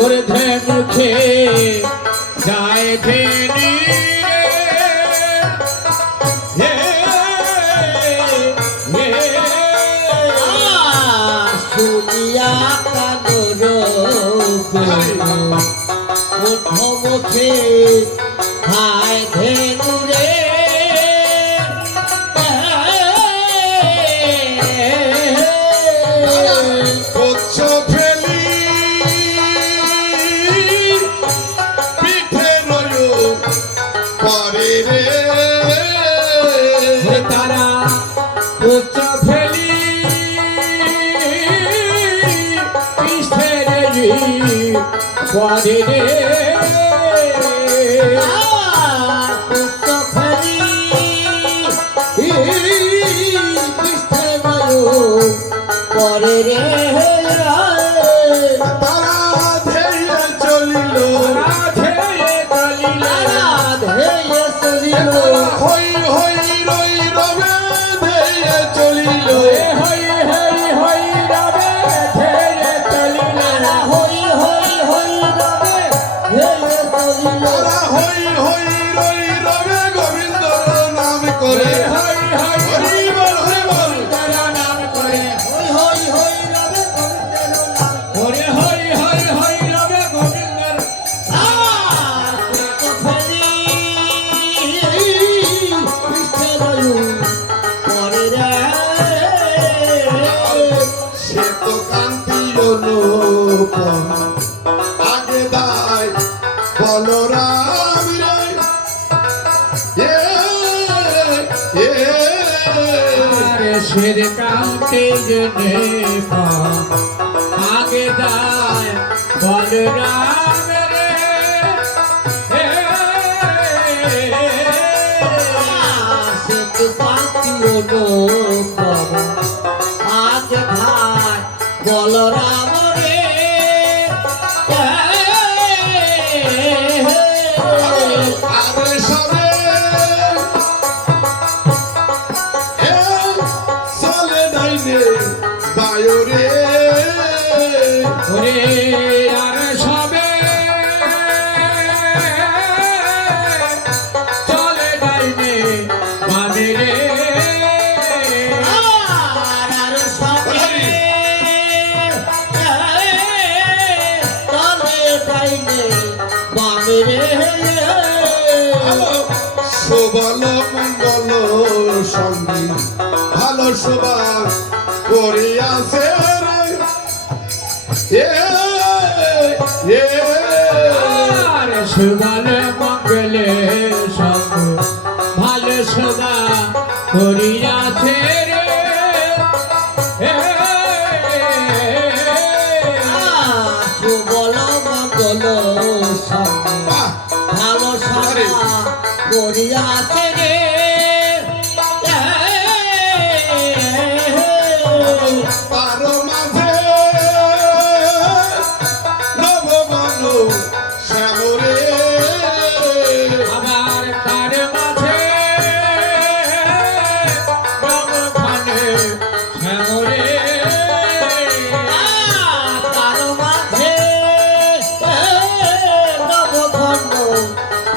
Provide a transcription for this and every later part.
ঊর্ধ্বে মুখে যায় ভেনি শুনিয়া কানর মুখে হায় ধেনু রে কচ্ছ ফেলি পিঠে রয়ো পরে রে তারা উচ্চ ফেলি পিষ্ঠের পরে রে পরে রে তারা ধেয়ে চলিল হই হই রই রবে ধেয়ে চলিল তারা হই হই রই রবে গোবিন্দর নাম করে হরি বল হরি বল সে তো কান্তি অনুপম আগে দায় বলরাম রে শের কাউকে জনে আগে দায় বলরাম রে বলরাম রে আরে সরে চলে নাইনে বায়ু রে ওরে আর সবে চলে যাইবে মামি রে শোভল মঙ্গল সঙ্গী ভালো শোভা করিয়াছে রে আর সুবল মঙ্গলে সঙ্গ ভালো সদা করিয়াছে রে সুবল মঙ্গল ভালো সারা করিয়াছে রে তার মাঝে নববন শ্যামরে আমার তার মাঝে নবখানে শ্যামরে তার মাঝে নবঘন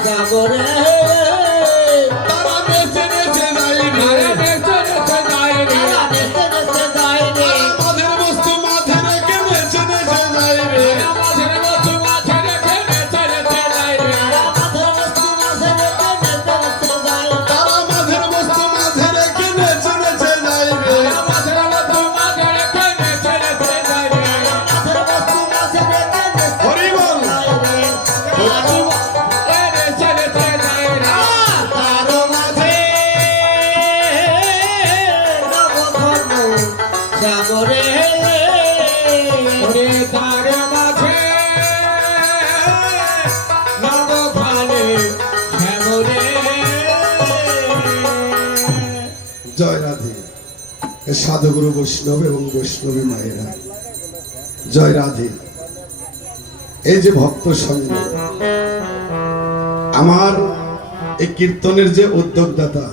সাগরে তারা বেছে বেছে যাই রে মাঝের বস্তু মাঝে রেখে বেছে বেছে যাই রে তারা মাঝের বস্তু মাঝে রেখে বেছে বেছে যাই রে হরি বল সাগরে তার মাঝে নবখানে শ্যামরে জয় রাধে সাধুগুরু বৈষ্ণব এবং বৈষ্ণবী মায়েরা জয় রাধে। এই যে ভক্ত সঙ্গ আমার এই কীর্তনের যে উদ্যোগদাতা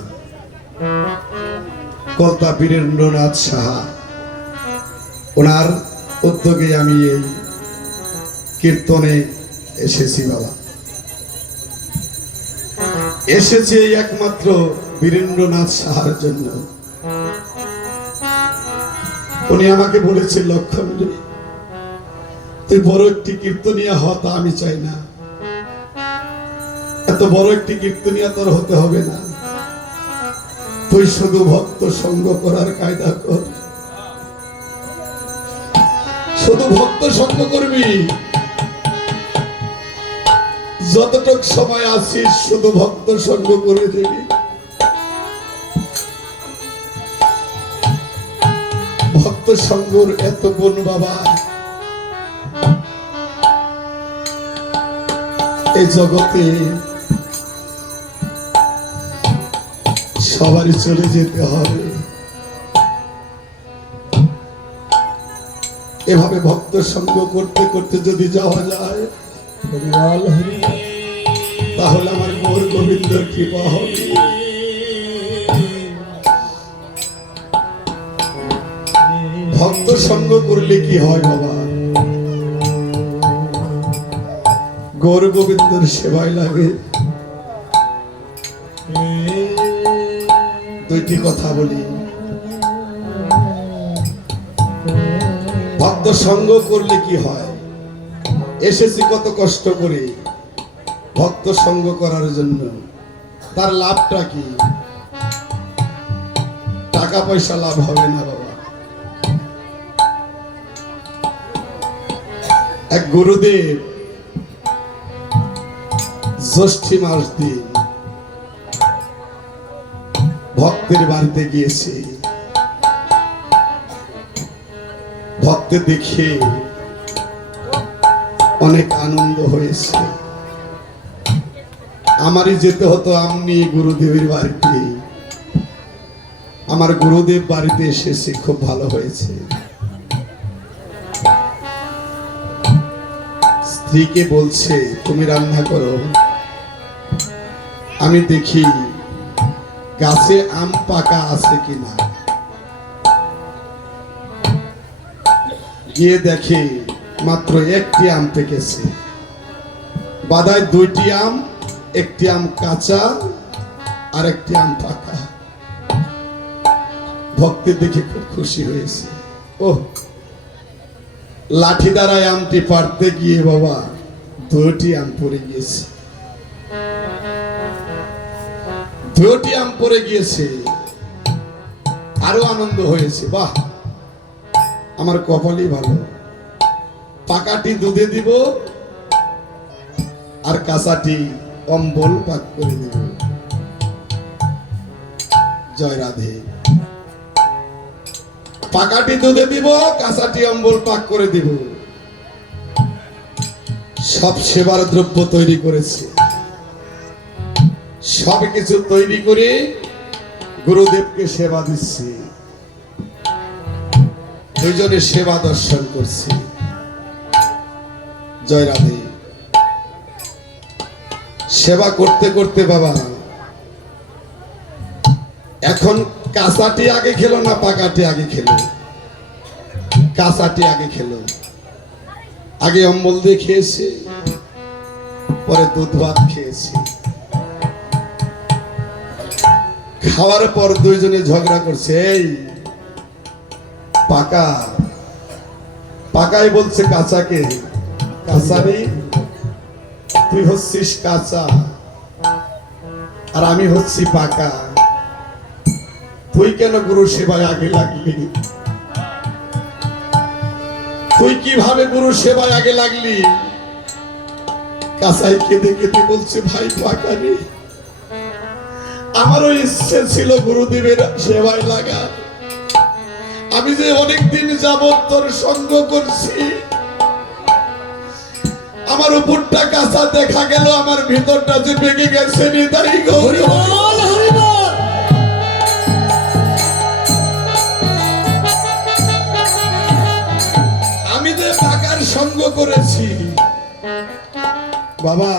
কলতা বীরেন্দ্রনাথ সাহা, ওনার উদ্যোগে আমি এই কীর্তনে এসেছি বাবা, এসেছি এই একমাত্র বীরেন্দ্রনাথ সাহার জন্য। উনি আমাকে বলেছে, লক্ষণ রে, তুই বড় একটি কীর্তনিয়া হ, তা আমি চাই না। এত বড় একটি কীর্তনিয়া তোর হতে হবে না, তুই শুধু ভক্ত সঙ্গ করার কায়দা কর, শুধু ভক্ত সঙ্গ করবি। যতটুক সময় আছিস শুধু ভক্ত সঙ্গ করে দিবি। ভক্ত সঙ্গর এত গুণ বাবা, এই জগতে সবারই চলে যেতে হবে। এভাবে ভক্ত সঙ্গ করতে করতে যদি যাওয়া যায়, হরিবল হরি তাহলে আমার গৌর গোবিন্দর কৃপা হবে। ভক্ত সঙ্গ করলে কি হয় বাবা? গৌর গোবিন্দর সেবায় লাগে। দুইটি কথা বলি, ভক্ত সঙ্গ করলে কি হয়? এসেছি কত কষ্ট করে ভক্ত সঙ্গ করার জন্য, তার লাভটা কি? টাকা পয়সা লাভ হবে না বাবা। এক গুরুদেব জ্যৈষ্ঠী মাস দিন ভক্তের বাড়িতে গিয়েছে। ভক্তে দেখে অনেক আনন্দ হয়েছে। আমারই যেতে হতো আমনি গুরুদেবের বাড়িতে, আমার গুরুদেব বাড়িতে এসেছে, খুব ভালো হয়েছে। স্ত্রীকে বলছে, তুমি রান্না করো, আমি দেখি গাছে আম পাকা আছে কিনা। গিয়ে দেখে মাত্র একটি আম পেকেছে, বাদায় দুইটি আম, একটি আম কাঁচা আর একটি আম পাকা। ভক্তি দেখে খুব খুশি হয়েছে। ও লাঠি দ্বারায় আমটি পারতে গিয়ে বাবা দুটি আম পড়ে গিয়েছে, দুটি আম পড়ে গিয়েছে। আরো আনন্দ হয়েছে, বাহ আমার কপালই ভালো, পাকাটি দুধে দিব আর কাঁচাটি অম্বল পাক করে দিব। জয় রাধে। পাকাটি দুধে দিব, কাঁচাটি অম্বল পাক করে দিব। সব সেবার দ্রব্য তৈরি করেছে, সব কিছু তৈরি করে গুরুদেবকে সেবা দিচ্ছে। দুইজনে সেবা দর্শন করছে। জয় রাধে। সেবা করতে করতে বাবা এখন কাঁচাটি আগে খেলো না পাকাটি আগে খেলো? কাঁচাটি আগে খেলো। আগে অম্বল দিয়ে খেয়েছে, পরে দুধ ভাত খেয়েছে। খাওয়ার পর দুইজনে ঝগড়া করছে, এই পাকা পাকাই বলছে কাঁচাকে, কাঁচারি তুই হচ্ছিস কাঁচা আর আমি হচ্ছি পাকা, তুই কেন গুরু সেবায় আগে লাগলি? তুই কিভাবে গুরু সেবায় আগে লাগলি? কাঁচাই কেঁদে কেঁদে বলছে, ভাই পাকা রে, আমারও ইচ্ছে ছিল গুরুদেবের সেবায় লাগা। আমি যে অনেকদিন যাবৎ তোর সঙ্গ করছি, আমার উপরটা কাঁচা দেখা গেল, আমার ভিতরটা যে বেগে গেছে। নিতাই গৌর। হরিবল হরিবল। আমি যে পাকার সঙ্গ করেছি বাবা,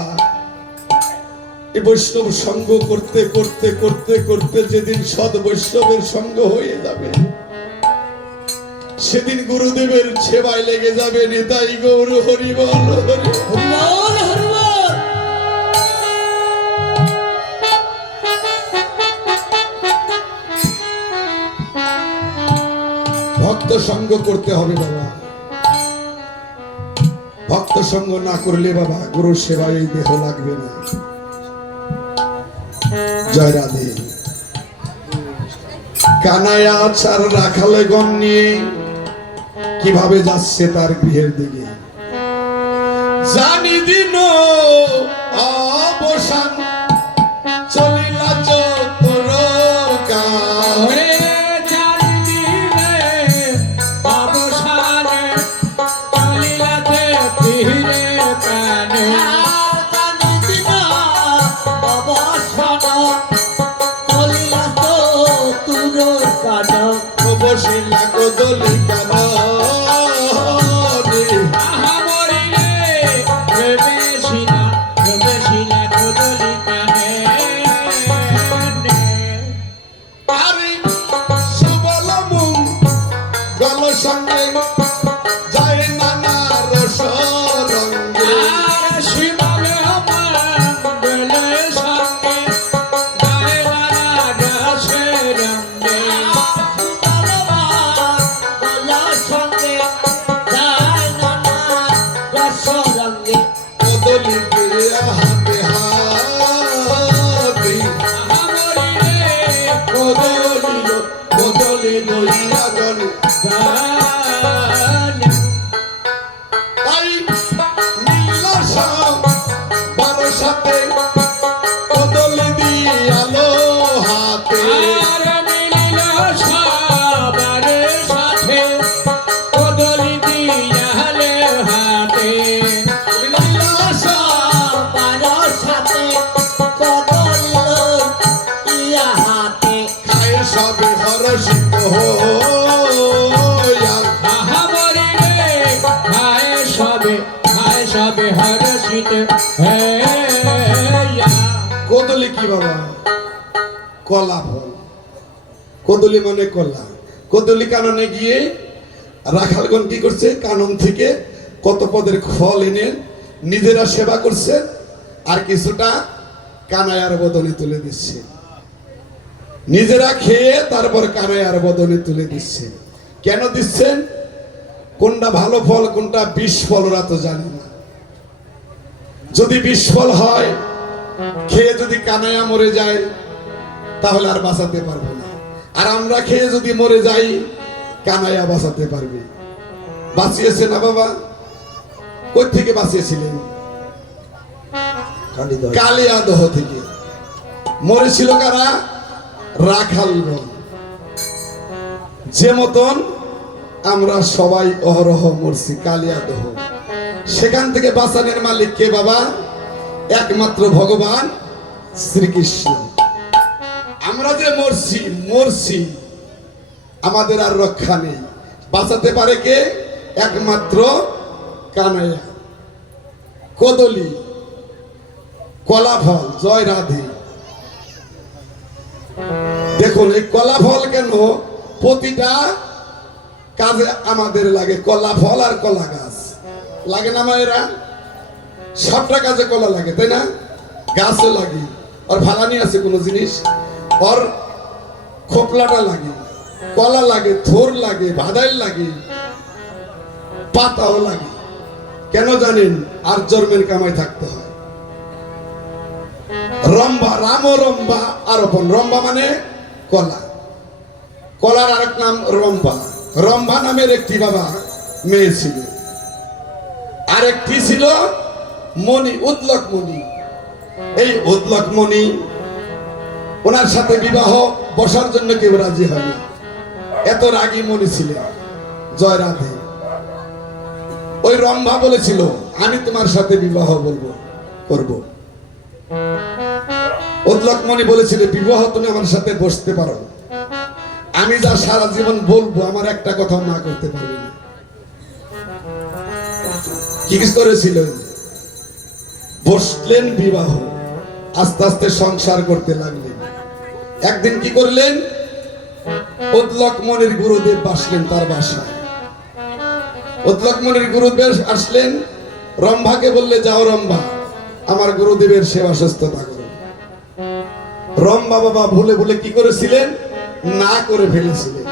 এই বৈষ্ণব সঙ্গ করতে করতে করতে করতে যেদিন সৎ বৈষ্ণবের সঙ্গ হয়ে যাবে, সেদিন গুরুদেবের সেবায় লেগে যাবে নিতাই গৌর হরিবল হরি হরিবল হরিবল। ভক্ত সঙ্গ করতে হবে বাবা, ভক্ত সঙ্গ না করলে বাবা গুরুর সেবায় এই দেহ লাগবে না। জয় রাধে। কানায়া চার রাখালে গণ নিয়ে কিভাবে যাচ্ছে তার গৃহের দিকে, জানি দিন অবসান চলিলা চতুর কাল। ওরে চারিদিকে অবসানে চলিলাছে ধীরে প্রাণে। বসিলা কদলি কাননে আহা মরিলে প্রবেশিলা প্রবেশিলা কদলি কানে। আরে সবল মুখ গল সঙ্গে যায় নানা রস রঙ্গে। আর শিবলে মঙ্গলে সঙ্গে গায়ে নানা রসে রঙ্গে। কদলি দিয়া হাতে হাতি আহা মরিলে কদলি কদলি লইয়া জন গানে। তাই নীলা সব বারো সাথে কদলি দিয়ালো হাতে। আর মিলিল সবার সাথে কদলি দিয়ালে হাতে। নীলা সব খায় সবে হরষিত হইয়া। আহা মরিলে খায় সবে হরষিত হইয়া। কদলি কি বাবা? কলা ফল। কদলি মানে কলা। কদলি কাননে গিয়ে রাখালগণ কি করছে? কানন থেকে কত পদের ফল এনে নিজেরা সেবা করছে, আর কিছুটা কানায়ার বদনে তুলে দিচ্ছে। নিজেরা খেয়ে তারপর কানায়ার বদনে তুলে দিচ্ছে। কেন দিচ্ছেন? কোনটা ভালো ফল কোনটা বিষ ফল ওরা তো জানে না। যদি বিষ ফল হয়, খেয়ে যদি কানায়া মরে যায় তাহলে আর বাঁচাতে পারবো না। আর আমরা খেয়ে যদি মরে যাই কানায়া বাঁচাতে পারবে। বাঁচিয়েছে না বাবা? কই থেকে বাঁচিয়েছিলেন? কালিয়াদহ থেকে। মরেছিল কারা? রাখালগণ। যে মতন আমরা সবাই অহরহ মরছি কালিয়াদহ। সেখান থেকে বাঁচানোর মালিক কে বাবা? একমাত্র ভগবান শ্রীকৃষ্ণ। আমরা যে মরছি আমাদের আর রক্ষা নেই। বাঁচাতে পারে কে? একমাত্র কানাইয়া। কদলি কলা ফল। জয় রাধে। দেখুন এই কলা ফল কেন প্রতিটা কাজে আমাদের লাগে। কলা ফল আর কলা গাছ লাগে না মায়েরা? সবটা কাজে কলা লাগে, তাই না? গাছও লাগে, আর ফালানি আছে কোনো জিনিস, আর খোপলাটা লাগে, কলা লাগে, থোর লাগে, ভাদাইল লাগে, পাতাও লাগে। কেন জানেন? আর জন্মের কামাই থাকতে হয়। রম্বা, রাম রম্বা আরোপণ। রম্বা মানে কলা। কলার আরেক নাম রম্বা। রম্বা নামের একটি বাবা মেয়ে ছিল, আরেকটি ছিল মণি, উদ্লক মণি। এই উদ্লক মণি ওনার সাথে বিবাহ বসার জন্য কেউ রাজি হয়নি। এত রাগী মণি ছিলেন। জয় রাধে। ওই রম্ভা বলেছিল আমি তোমার সাথে বিবাহ করব। উদ্লক মণি বলেছিল বিবাহ তুমি আমার সাথে বসতে পারো, আমি যা সারা জীবন বলবো আমার একটা কথাও না করতে পারবে না। কি করেছিলেন? বসলেন বিবাহ, আস্তে আস্তে সংসার করতে লাগলেন। একদিন কি করলেন? উদ্লক মণির গুরুদেব বাসলেন তার বাসায়। উদ্লকমণির গুরুদেব আসলেন, রম্ভাকে বললে, যাও রম্ভা, আমার গুরুদেবের সেবা সুস্থতা করো। রম্ভা বাবা ভুলে ভুলে কি করেছিলেন? না করে ফেলেছিলেন,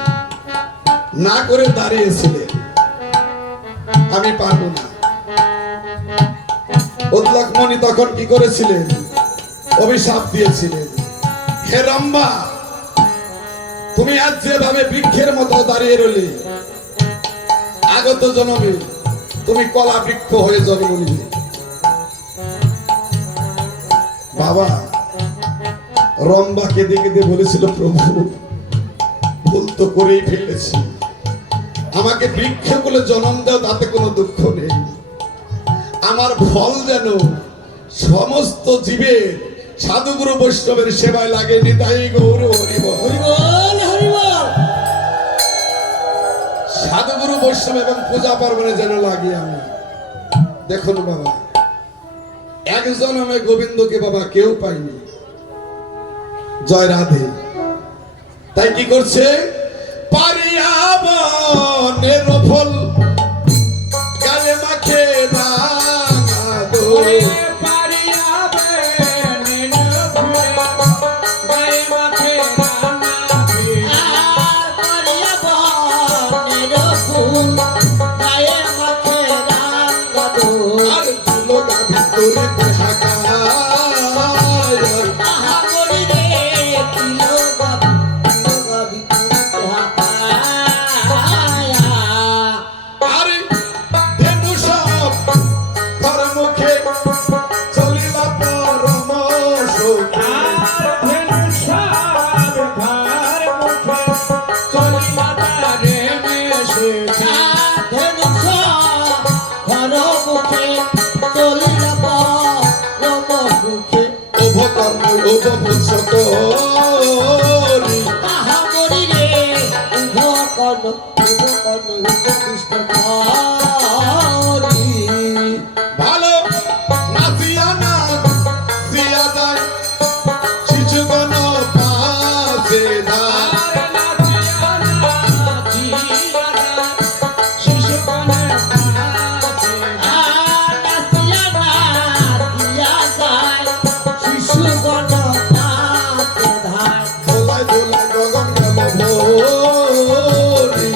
না করে দাঁড়িয়েছিলেন, আমি পারবো না। উদ্লকমণি তখন কি করেছিলেন? অভিশাপ দিয়েছিলেন, হে রম্ভা, তুমি আজ যেভাবে বৃক্ষের মতো দাঁড়িয়ে রইলে, আগত জন্মে তুমি কলা বৃক্ষ হয়ে জন্ম নিবে। বাবা রম্ভা কেঁদে কেঁদে বলেছিল, প্রভু ভুল তো করেই ফেলেছি, আমাকে বৃক্ষ বলে জন্ম দাও, তাতে কোনো দুঃখ নেই, আমার ফল যেন সমস্ত জীবের সাধুগুরু বৈষ্ণবের সেবায় লাগে। নিতাই গৌর হরি বল। হরিবল হরিবল। সাধুগুরু বৈষ্ণব এবং পূজা পার্বণে যেন লাগে আমি। দেখুন বাবা, একজন আমি গোবিন্দকে বাবা কেউ পাইনি। জয় রাধে। তাই কি করছে? পারিয়া বনের ফল গালে মাখে রাঙা দো। আর তুলগা ভিতরে আরে ধেনু সব ঘর মুখে চলিলা পরম সুখে। উভকর্ম উপভূষকরি ভালো নাচিয়া না দিয়া যায় শিশুগণ পাশে দায়। দোলায় দোলায় গগন গেল ভোরি।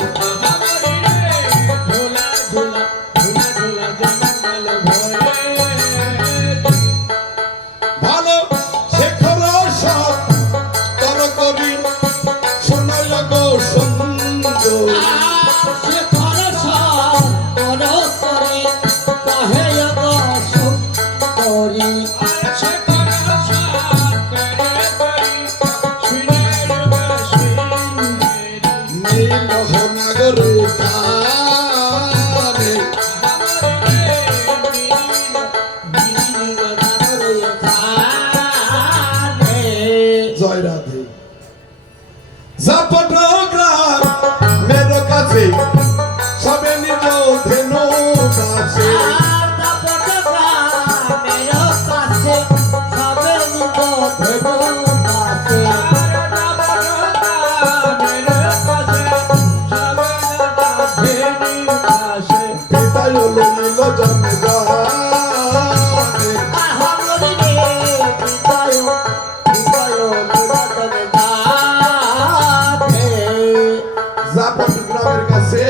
ভালো শেখর সব তর কবি শোনল গো সুন্দর। নীলহ নাগর কানে জয় রাধে। জাপট গ্রাম মের কাছে সবে নিজ ধেনু কাছে। পিতায় হলো নীল জন্মে জানে। জাপট গ্রামের কাছে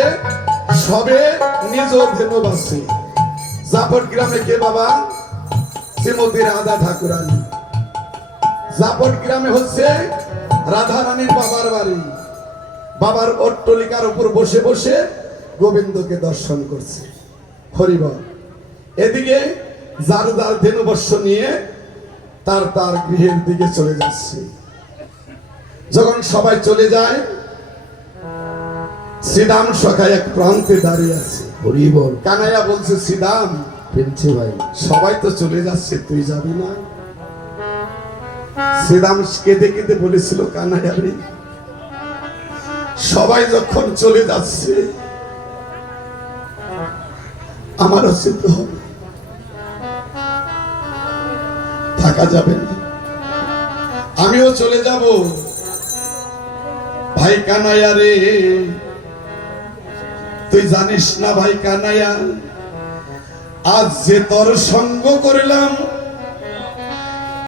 সবে নিজ ধেনু বাসে। জাপট গ্রামে কে বাবা? শ্রীমতী রাধা ঠাকুরানী। জাপট গ্রামে হচ্ছে রাধা রানীর বাবার বাড়ি। বাবার অট্টলিকার উপর বসে বসে গোবিন্দকে দর্শন করছে। হরিবল। এদিকে যার যার ধেনুবর্ষ নিয়ে তার তার গৃহের দিকে চলে যাচ্ছে। যখন সবাই চলে যায়, শ্রীদাম সখায় এক প্রান্তে দাঁড়িয়ে আছে। হরিবল। কানাইয়া বলছে, শ্রীদাম ফেলছে ভাই। সবাই তো চলে যাচ্ছে, তুই যাবি না? শ্রীদাম কেঁদে কেঁদে বলেছিল, কানাইয়া রে, সবাই যখন চলে যাচ্ছে আমারও যেতে হবে, থাকা যাবে না, আমিও চলে যাব। ভাই কানাইয়া রে, তুই জানিস না ভাই কানাইয়া, আজ যে তোর সঙ্গ করিলাম